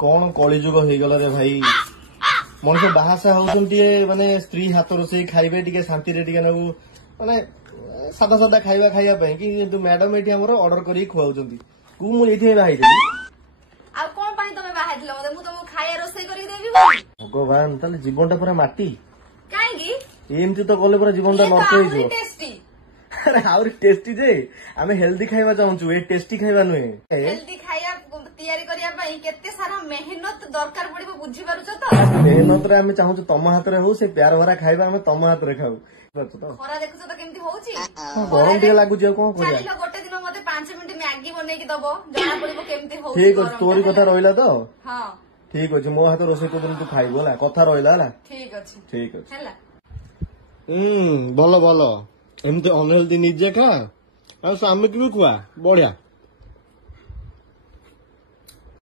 कौन कलिजुग हो गला रे भाई मनुष्य बाहासा होउछन माने स्त्री हाथ रोसई खाइबे टिके शांति रे टिके नगु माने सादा सादा खाइबा खाइबा पई कि मैडम एठी हमर ऑर्डर करी खुआउछंती कु मु एठी बाहाई देली आ कोन पानी तमे बाहाई दिलो मते मु तुमको खाया रोसई करी देबी भगवान ताले जीवनटा पूरा माटी काहेगी एमती तो गले पूरा जीवनटा नष्ट होई जो टेस्टी अरे आउरी टेस्टी जे आमे हेल्दी खाइबा चाहूछु ए टेस्टी खाइबा नुहे हेल्दी खाया तैयारी करिया पई केते सारा मेहनत दरकार पड़िबो बुझी पारुछ तो मेहनत रे आमे चाहूछु तम हाथ रे हो से प्यार भरा खाइबा आमे तम हाथ रे खाऊ खरा देखुछ तो केमती होउची गरम टिके लागुछ कोन करिया चलिलो गोटे दिन मते 5 मिनिट मैगी बनै कि दबो जाना पड़िबो केमती होउची ठीक अछि तोरी कथा रहिला तो हां ठीक अछि मो हाथ रोसे को दिन तू खाइबो होला कथा रहिला होला ठीक अछि हैला भलो भलो एमती अनहेल्दी निजे खा आ स्वामी की भी खुआ बढ़िया।